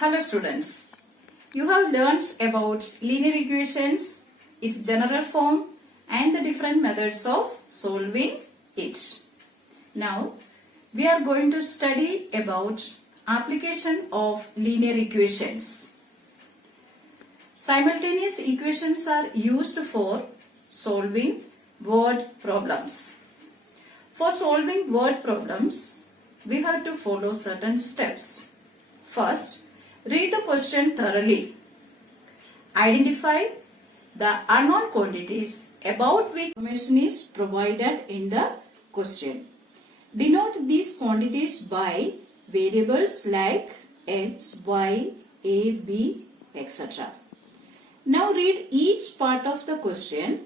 Hello students, you have learned about linear equations, its general form and the different methods of solving it. Now we are going to study about application of linear equations. Simultaneous equations are used for solving word problems. For solving word problems, we have to follow certain steps. First, read the question thoroughly. Identify the unknown quantities about which information is provided in the question. Denote these quantities by variables like x, y, a, b, etc. Now read each part of the question.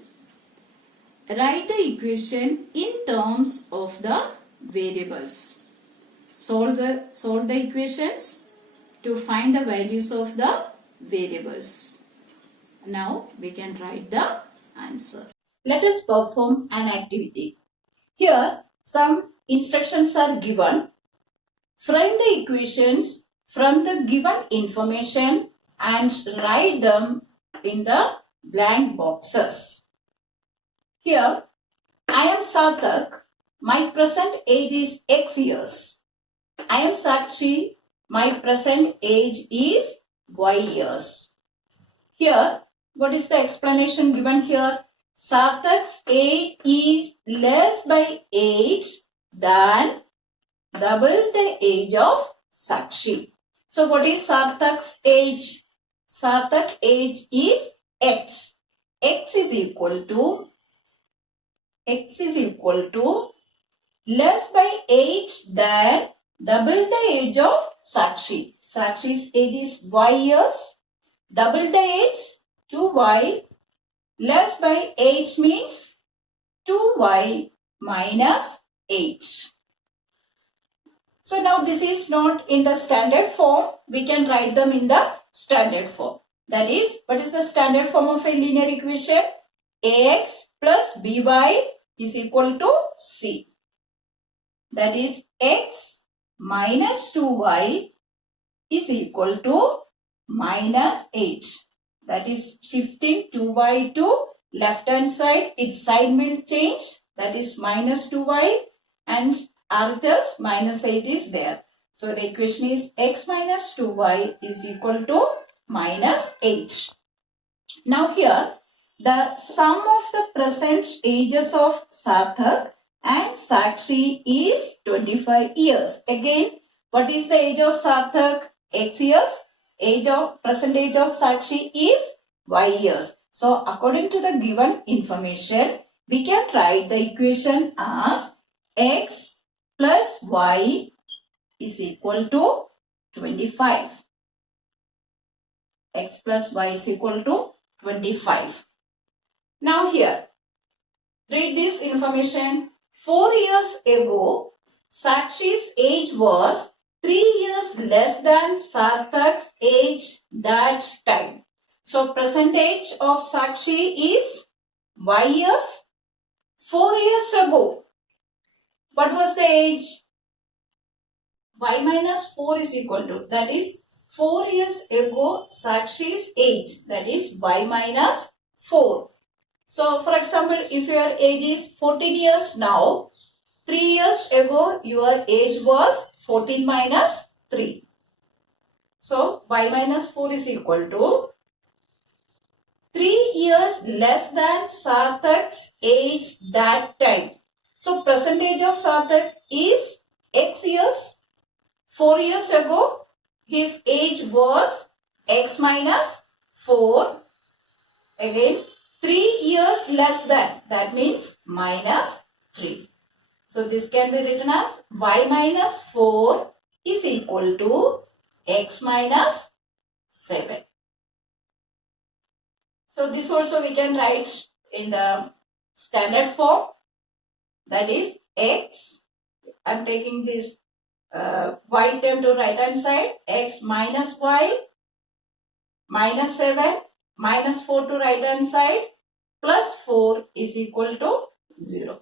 Write the equation in terms of the variables. Solve the equations to find the values of the variables. Now we can write the answer. Let us perform an activity. Here some instructions are given. Frame the equations from the given information and write them in the blank boxes. Here I am Sarthak. My present age is X years. I am Sakshi. My present age is Y years. Here, what is the explanation given here? Sarthak's age is less by 8 than double the age of Sakshi. So, what is Sarthak's age? Sarthak's age is X. X is equal to less by 8 than double the age of Sakshi. Sakshi's age is Y years. Double the age, 2y. Less by 8 means 2y minus 8. So now this is not in the standard form. We can write them in the standard form. That is, what is the standard form of a linear equation? Ax plus by is equal to c. That is, x minus 2y is equal to minus 8. That is, shifting 2y to left hand side, its sign will change. That is minus 2y and RHS minus 8 is there. So the equation is x minus 2y is equal to minus 8. Now here, the sum of the present ages of Sarthak and Sakshi is 25 years. Again, what is the age of Sarthak? X years. Present age of Sakshi is Y years. So, according to the given information, we can write the equation as x plus y is equal to 25. X plus y is equal to 25. Now here, read this information. 4 years ago, Sakshi's age was 3 years less than Sarthak's age that time. So, present age of Sakshi is Y years. 4 years ago, what was the age? Y minus 4 is equal to, that is 4 years ago Sakshi's age, that is Y minus 4. So, for example, if your age is 14 years now, 3 years ago your age was 14 minus 3. So, y minus 4 is equal to 3 years less than Sarthak's age that time. So, present age of Sarthak is X years. 4 years ago, his age was X minus 4. Again, 3 years less than, that means minus 3. So, this can be written as y minus 4 is equal to x minus 7. So, this also we can write in the standard form. That is x. I am taking this y term to right hand side. X minus y minus 7 minus 4 to right hand side plus 4 is equal to 0.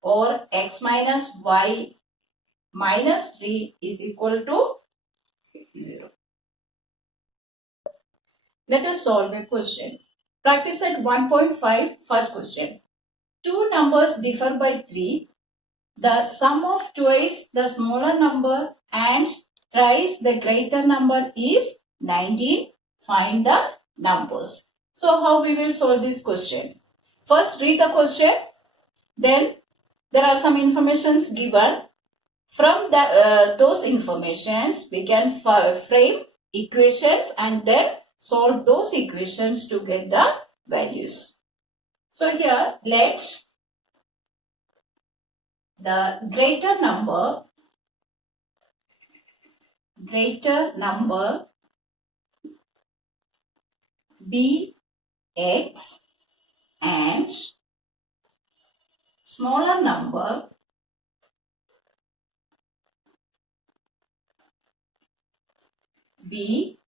Or x minus y minus 3 is equal to 0. Let us solve a question. Practice at 1.5. First question. Two numbers differ by 3. The sum of twice the smaller number and thrice the greater number is 19. Find the numbers. So how we will solve this question? First read the question. Then there are some informations given. From those informations we can frame equations and then solve those equations to get the values. So here let the greater number be x and smaller number be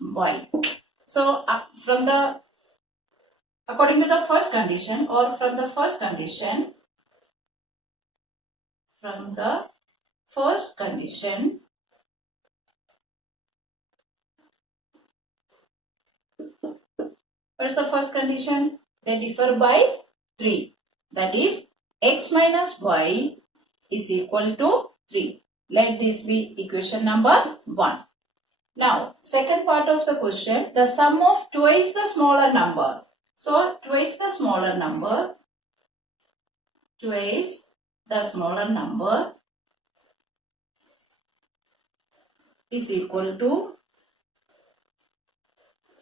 y. So according to the first condition or from the first condition, what is the first condition? They differ by 3. That is x minus y is equal to 3. Let this be equation number 1. Now, second part of the question, the sum of twice the smaller number. So, twice the smaller number is equal to,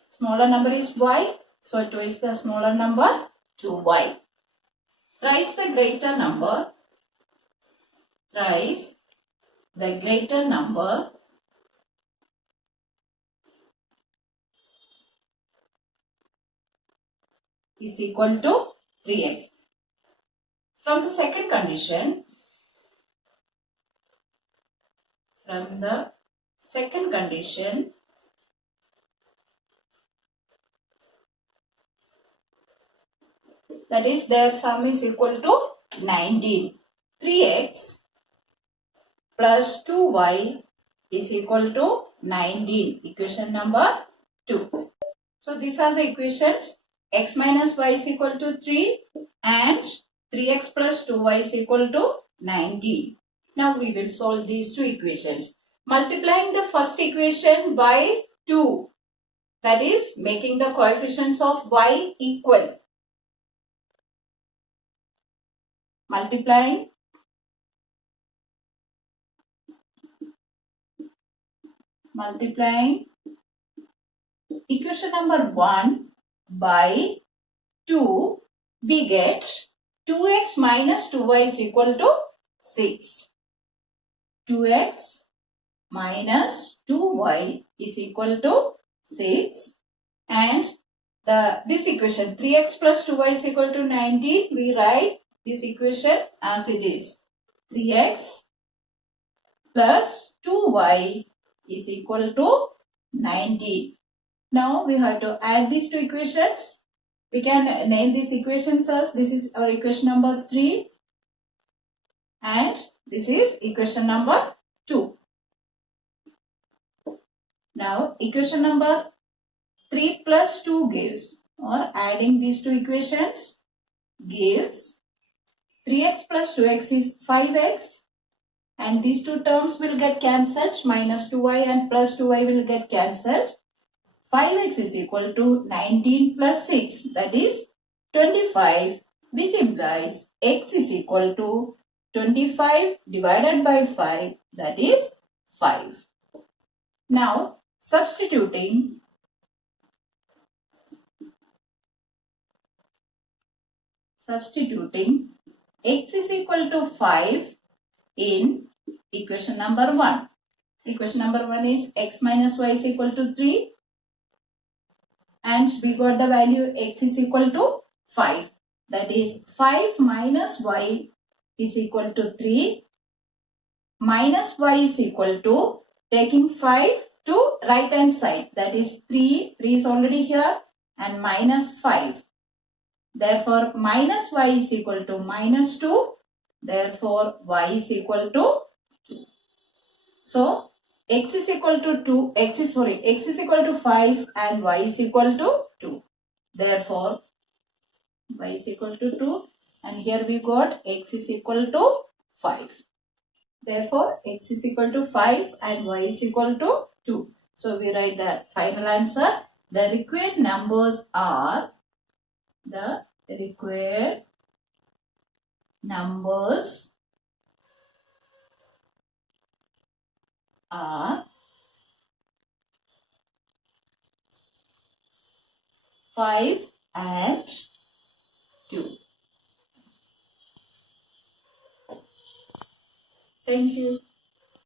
smaller number is y. So, twice the smaller number 2y. Thrice the greater number is equal to 3x. From the second condition, that is their sum is equal to 19. 3x plus 2y is equal to 19. Equation number 2. So these are the equations. X minus y is equal to 3 and 3x plus 2y is equal to 19. Now we will solve these two equations. Multiplying the first equation by 2, that is making the coefficients of y equal. Multiplying equation number 1 by 2, we get 2x minus 2y is equal to 6. 2x minus 2y is equal to 6. And this equation 3x plus 2y is equal to 19. We write this equation as it is. 3x plus 2y is equal to 19. Now we have to add these two equations. We can name these equations as, this is our equation number 3 and this is equation number 2. Now equation number 3 plus 2 gives, or adding these two equations gives 3x plus 2x is 5x and these two terms will get cancelled. Minus 2y and plus 2y will get cancelled. 5x is equal to 19 plus 6, that is 25, which implies x is equal to 25 divided by 5, that is 5. Now substituting x is equal to 5 in equation number 1. Equation number 1 is x minus y is equal to 3. And we got the value x is equal to 5. That is 5 minus y is equal to 3. Minus y is equal to, taking 5 to right hand side. That is 3. 3 is already here. And minus 5. Therefore, minus y is equal to minus 2. Therefore, y is equal to 2. So, x is equal to 2, x is equal to 5 and y is equal to 2. Therefore, y is equal to 2 and here we got x is equal to 5. Therefore, x is equal to 5 and y is equal to 2. So, we write the final answer. The required numbers are, the required numbers are 5 and 2. Thank you.